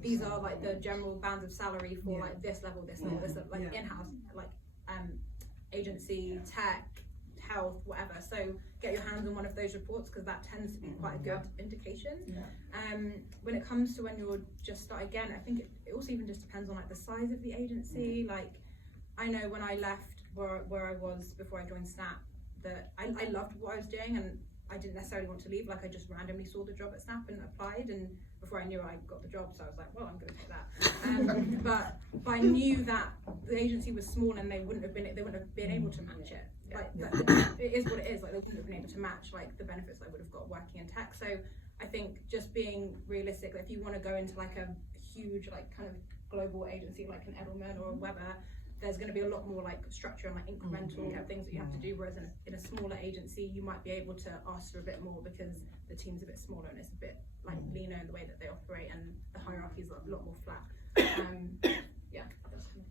these are the general bands of salary for this level, in-house, agency, tech, health, whatever. So get your hands on one of those reports, because that tends to be quite a good indication. When it comes to when you're just starting again, I think it also even just depends on the size of the agency. I know when I left where I was before I joined Snap, that I loved what I was doing, and I didn't necessarily want to leave. I just randomly saw the job at Snap and applied, and before I knew it, I got the job, so I was like, well, I'm going to take that. But I knew that the agency was small and they wouldn't have been able to match it. It is what it is. They wouldn't have been able to match the benefits I would have got working in tech. So I think just being realistic, if you want to go into a huge kind of global agency like an Edelman or a Weber, there's going to be a lot more structure and incremental things that you have to do, whereas in a smaller agency you might be able to ask for a bit more because the team's a bit smaller and it's a bit leaner in the way that they operate, and the hierarchy is a lot more flat.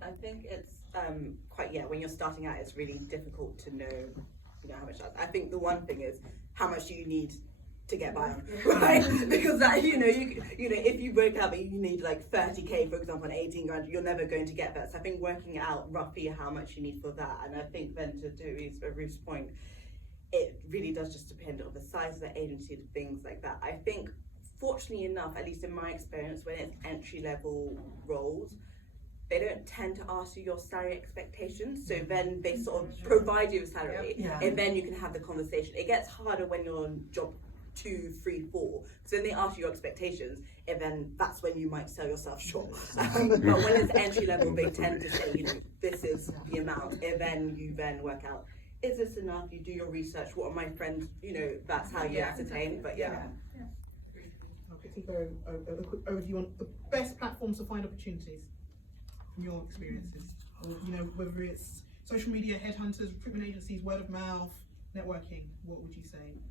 I think it's when you're starting out, it's really difficult to know how much. I think the one thing is, how much do you need to get by on, right? Because that, if you work out that you need 30k, for example, and 18 grand, you're never going to get that. So I think working out roughly how much you need for that, and I think then to Ruth's point, it really does just depend on the size of the agency and things like that. I think, fortunately enough, at least in my experience, when it's entry level roles, they don't tend to ask you your salary expectations, so then they sort of provide you with salary, and then you can have the conversation. It gets harder when you're on job 2, 3, 4, so then they ask you your expectations, and then that's when you might sell yourself short. But when it's entry level, they tend to say, this is the amount, and then you work out, is this enough? You do your research. What are my friends? That's how you ascertain. But I'll quickly go a quick overview on the best platforms to find opportunities from your experiences. Whether it's social media, headhunters, recruitment agencies, word of mouth, networking. What would you say?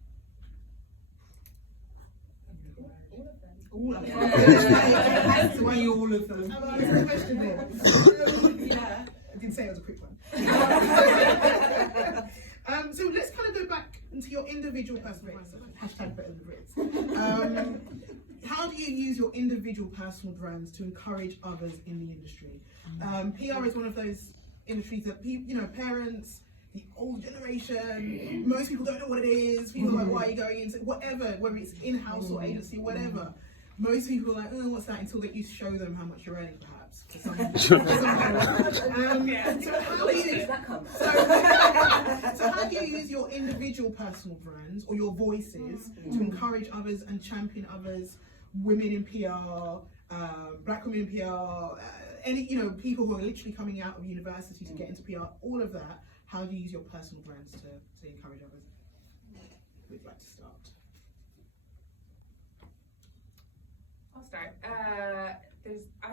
All of them. Has to be all of them. There's a question there. I didn't say it was a quick one. So let's kind of go back into your individual personal hashtag better than Brits. How do you use your individual personal brands to encourage others in the industry? PR is one of those industries that people, you know, parents, the old generation, most people don't know what it is. People are like, why are you going into whatever, whether it's in-house or agency, whatever. Most people are like, oh, what's that? Until that you show them how much you're earning, perhaps. So how do you use your individual personal brands or your voices to encourage others and champion others, women in PR, black women in PR, any, you know, people who are literally coming out of university to get into PR, all of that? How do you use your personal brands to encourage others? We'd like to start. I'll start. I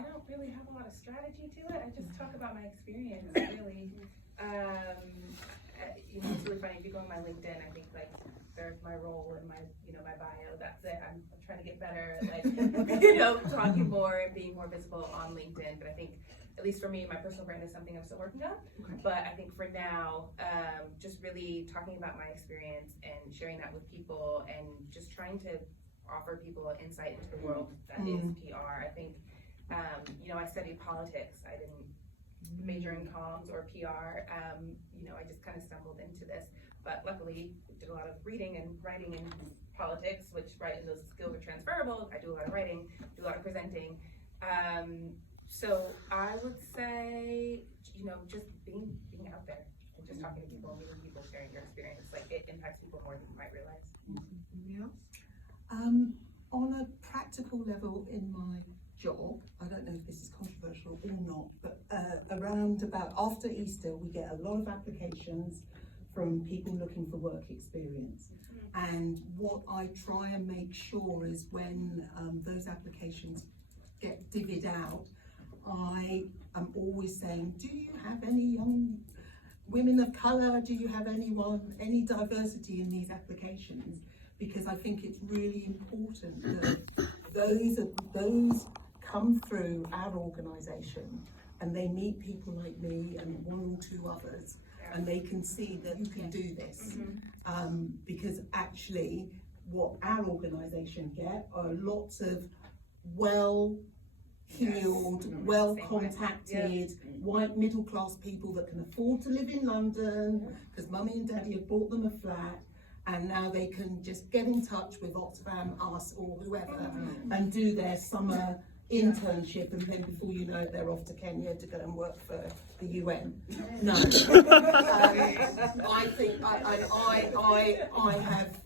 don't really have a lot of strategy to it. I just talk about my experience, really. You know, it's really funny. If you go on my LinkedIn, I think like there's my role in my, you know, my bio. That's it. I'm trying to get better at, like, you know, talking more and being more visible on LinkedIn. But I think, at least for me, my personal brand is something I'm still working on. Okay. But I think for now, just really talking about my experience and sharing that with people and just trying to offer people insight into the world that is PR. I think, you know, I studied politics. I didn't major in comms or PR. You know, I just kind of stumbled into this. But luckily, did a lot of reading and writing in politics, which, right, those skills are transferable. I do a lot of writing, do a lot of presenting. So I would say, you know, just being out there and just talking to people, meeting people, sharing your experience. Like, it impacts people more than you might realize. Yeah. On a practical level in my job, I don't know if this is controversial or not, but around about after Easter, we get a lot of applications from people looking for work experience. And what I try and make sure is when those applications get divvied out, I am always saying, do you have any young women of colour? Do you have any diversity in these applications? Because I think it's really important that those come through our organisation and they meet people like me and one or two others, and they can see that you can do this. Because actually what our organisation get are lots of well-heeled, well-contacted, white middle-class people that can afford to live in London because mummy and daddy have bought them a flat, and now they can just get in touch with Oxfam, us, or whoever, and do their summer internship, and then before you know it, they're off to Kenya to go and work for the UN. No, I think I have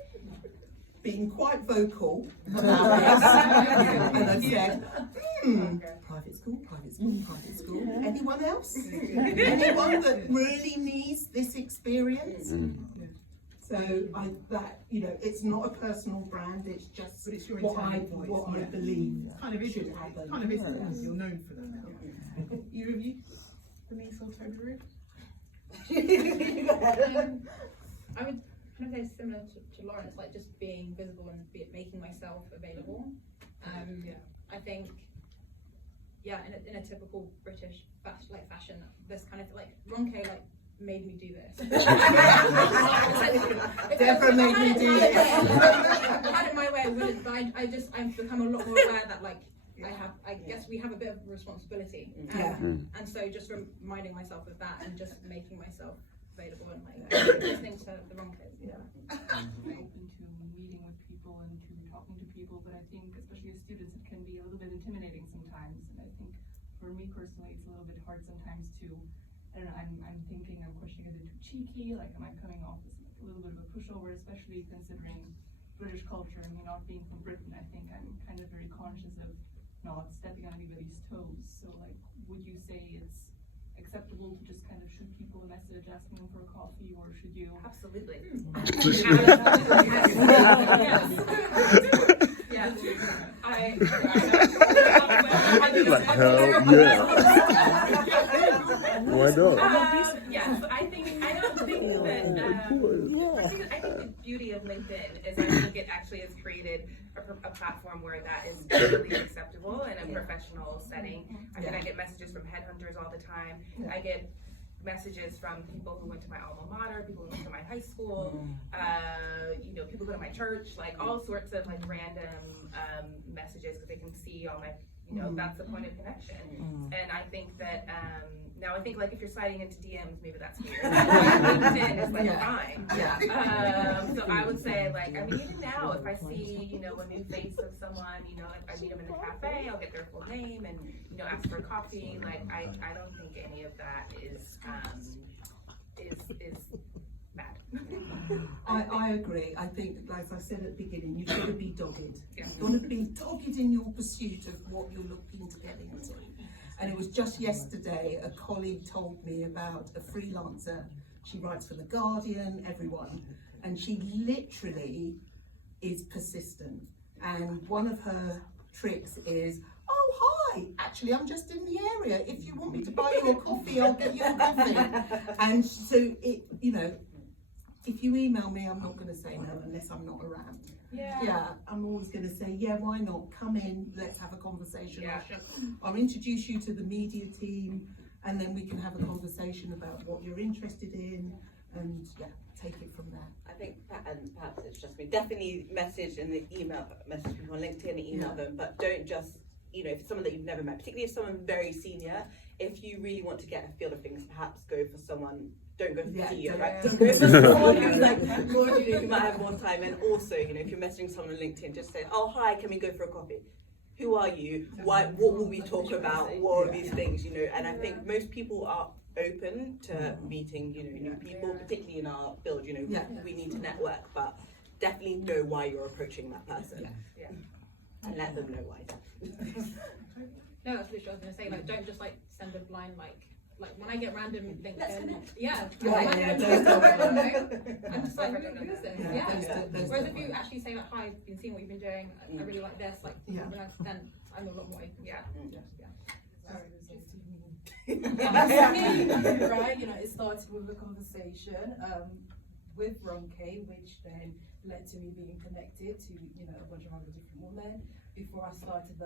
been quite vocal about this, and I've said, private school, private school, private school. Anyone else? Anyone that really needs this experience? So you know, it's not a personal brand. It's just what I believe kind of should happen. Kind of is. You're known for that now. You, Denise or Tobi? I would kind of say similar to Lauren. It's like just being visible and making myself available. I think, in a typical British fashion, this kind of like Ronke made me do this. Deborah made me do this. I had it my way, I wouldn't, but I've become a lot more aware that I guess we have a bit of a responsibility. And so just reminding myself of that and just making myself available and listening to the wrong kids. I'm open to meeting with people and to talking to people, but I think especially as students it can be a little bit intimidating sometimes. And I think for me personally it's a little bit hard sometimes to, I don't know, I'm thinking I'm pushing it too cheeky, like am I coming off as a little bit of a pushover, especially considering British culture and me not being from Britain. I think I'm kind of very conscious of not stepping on anybody's toes. So like, would you say it's acceptable to just kind of shoot people a message asking them for a coffee, or should you? Absolutely. Yes. Like, hell yeah. Why not? Yes, I don't think that, I think the beauty of LinkedIn is I think it actually has created a platform where that is totally acceptable in a professional setting. I think I get messages from headhunters all the time. I get messages from people who went to my alma mater, people who went to my high school, people go to my church, like all sorts of like random messages because they can see all my You know, that's the point of connection. And I think that, now I think like if you're sliding into DMs, maybe that's weird. LinkedIn is like fine. So I would say like, I mean, even now, if I see, you know, a new face of someone, you know, if I meet them in the cafe, I'll get their full name and, you know, ask for coffee. Like, I don't think any of that is bad. I agree. I think, as I said at the beginning, you've got to be dogged. You've got to be dogged in your pursuit of what you're looking to get into. And it was just yesterday, a colleague told me about a freelancer. She writes for The Guardian, everyone. And she literally is persistent. And one of her tricks is, oh, hi, actually, I'm just in the area. If you want me to buy you a coffee, I'll get you a coffee. And so, you know, if you email me, I'm not going to say no unless I'm not around. Yeah, I'm always going to say, yeah, why not? Come in, let's have a conversation. I'll introduce you to the media team, and then we can have a conversation about what you're interested in, and take it from there. I think, and perhaps it's just me, definitely message in the email, message people on LinkedIn and email them, but don't just, you know, if it's someone that you've never met, particularly if someone very senior, if you really want to get a feel of things, perhaps go for someone, don't go for the CEO, right? Don't go for someone who's like more junior, who might have more time. And also, you know, if you're messaging someone on LinkedIn, just say, oh, hi, can we go for a coffee? Who are you? Why? What will we talk about? What are these things, you know? And I think most people are open to meeting, you know, new people, particularly in our field, you know, we need to network, but definitely know why you're approaching that person. And let them know why. No, that's literally what I was gonna say. Like, don't just like send a blind like when I get random LinkedIn. I'm just like, who is this? Whereas if you actually say like, hi, I've been seeing what you've been doing. I really like this. Like, you know, then I'm a lot more open. Right, you know, it started with a conversation with Ronke, which then led to me being connected to, you know, a bunch of other different women before I started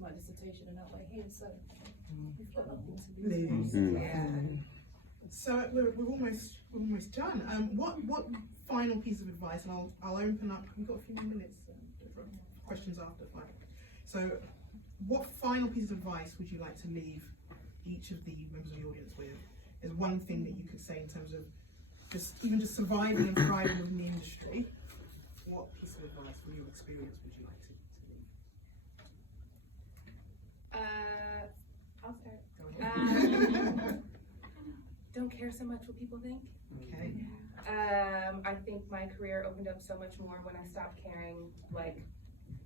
my dissertation, and now we're here. So we've got nothing to lose. So we're almost done. What final piece of advice? And I'll open up. We've got a few more minutes for questions after. Fine. So, what final piece of advice would you like to leave each of the members of the audience with? Is one thing that you could say in terms of just surviving and thriving in the industry? What piece of advice from your experience would you like to leave? I'll start. Don't care so much what people think. Okay. I think my career opened up so much more when I stopped caring, like,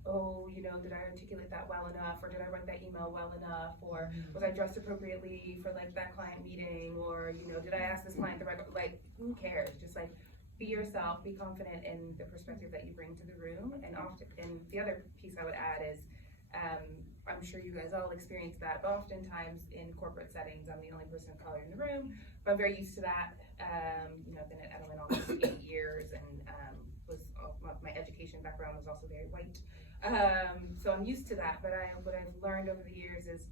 oh, you know, did I articulate that well enough, or did I write that email well enough, or was I dressed appropriately for like that client meeting, or, you know, did I ask this client the right, like, who cares? Just like, be yourself, be confident in the perspective that you bring to the room. And the other piece I would add is, I'm sure you guys all experience that, but oftentimes in corporate settings, I'm the only person of color in the room, but I'm very used to that. You know, I've been at Edelman almost 8 years, and my education background was also very white. So I'm used to that, but what I've learned over the years is,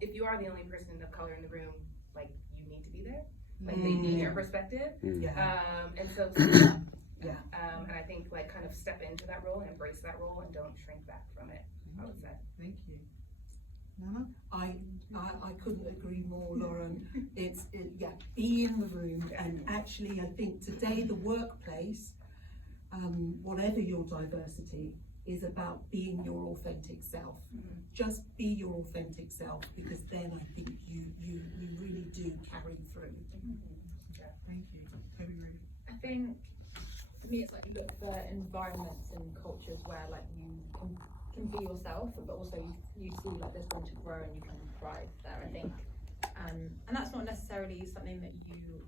if you are the only person of color in the room, like, you need to be there. Like, they need your perspective. And so and I think, like, kind of step into that role and embrace that role and don't shrink back from it, I would say. Thank you. Nana? I couldn't agree more, Lauren. Be in the room, and actually I think today the workplace, whatever your diversity, is about being your authentic self. Just be your authentic self, because then I think you really do carry through. Thank you. Tobi, Ruth? I think for me it's like, look for environments and cultures where like you can be yourself, but also you see like there's room to grow and you can thrive there, I think. And that's not necessarily something that you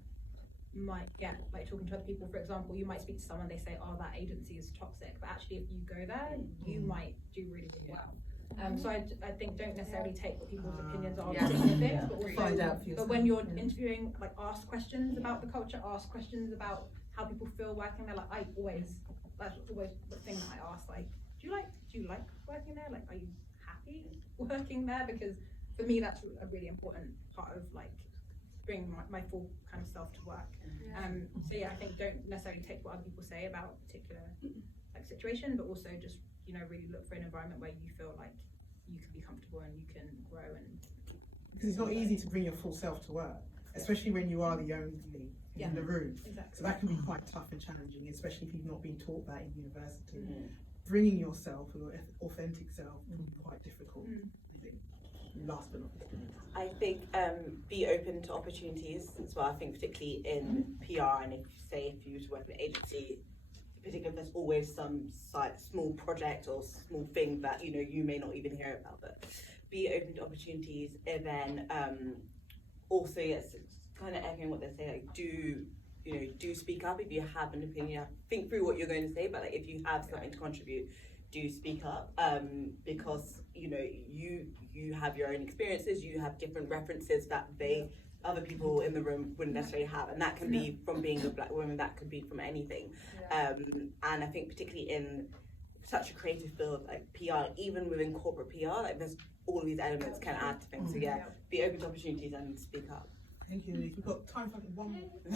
might get like talking to other people. For example, you might speak to someone, they say, oh, that agency is toxic, but actually if you go there, you might do really, really well. So I think don't necessarily take what people's opinions are on particular things, but also find out for yourself. But when you're interviewing, like, ask questions about the culture, ask questions about how people feel working there. Like, that's always the thing that I ask, like, do you like working there? Like, are you happy working there? Because for me that's a really important part of like bringing my full kind of self to work. So I think don't necessarily take what other people say about a particular like situation, but also just, you know, really look for an environment where you feel like you can be comfortable and you can grow and. Because it's not easy to bring your full self to work, especially when you are the only in the room. Exactly. So that can be quite tough and challenging, especially if you've not been taught that in university. Bringing yourself, your authentic self, can be quite difficult. I think. Last but not least. I think be open to opportunities as well. I think particularly in PR, and if you work in an agency, particularly there's always some small project or small thing that you may not even hear about. But be open to opportunities, and then also yes, it's kind of echoing what they say. Like do speak up if you have an opinion. Think through what you're going to say, but like if you have something to contribute, do speak up, because you have your own experiences, you have different references that other people in the room wouldn't necessarily have, and that can be from being a black woman, that could be from anything. And I think particularly in such a creative field like PR, even within corporate PR, like there's all these elements can add to things. So yeah, be open to opportunities and speak up. Thank you. We've got time for one more. I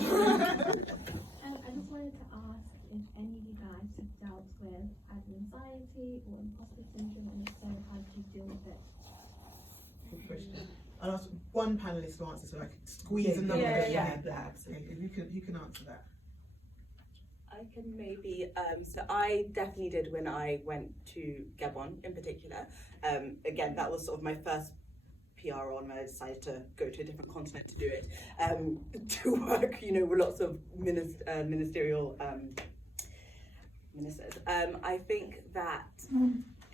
just wanted to ask if any of you guys have dealt with either anxiety or imposter syndrome, and if so, how did you deal with it? Good question. I'll ask one panelist to answer, so I can squeeze another question. Okay, you can answer that. I can maybe, so I definitely did when I went to Gabon in particular. Again, that was sort of my first PR on when I decided to go to a different continent to do it, to work, with lots of ministerial ministers. I think that,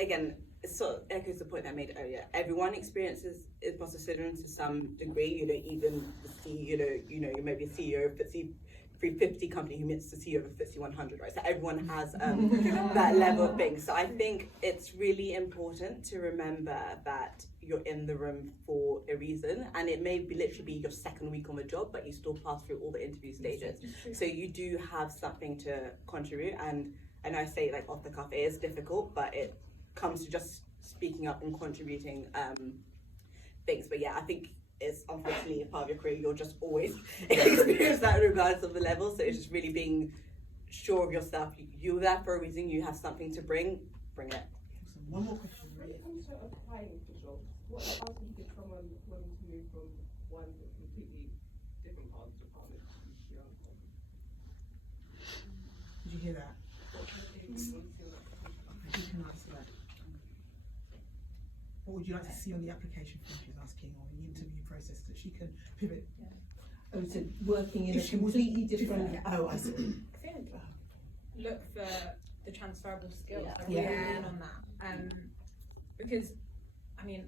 again, it sort of echoes the point that I made earlier. Everyone experiences imposter syndrome to some degree. Even you may be a CEO of FTSE 350 company who meets the CEO of a FTSE 100, right? So everyone has that level of thing. So I think it's really important to remember that you're in the room for a reason, and it may literally be your second week on the job, but you still pass through all the interview stages. So you do have something to contribute, and I say like off the cuff, it is difficult, but it comes to just speaking up and contributing things. But yeah, I think it's unfortunately a part of your career, you'll just always experience that regardless of the level. So it's just really being sure of yourself. You're there for a reason, you have something to bring it. One more question. When it comes to applying for jobs, what about if you get someone wanting to move from one completely different part of the department to the other? Did you hear that? You can answer that. What would you like to see on the application form, she's asking, or the interview process, that she can pivot? Oh, so working in a completely different. Oh, I see. Look for the transferable skills. Yeah. I really lean on that. Because I mean,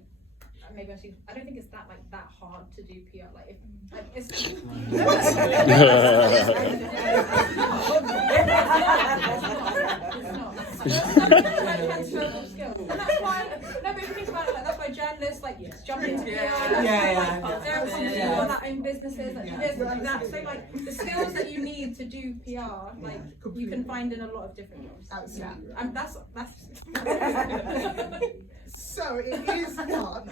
maybe I don't think it's that hard to do PR. It's transferable skills, and that's why. No, but if you think about it, that's why journalists jump into PR. There are companies who run their own businesses that do this like that. So the skills that you need to do PR, you can find in a lot of different jobs. Absolutely. And that's. So it is hard.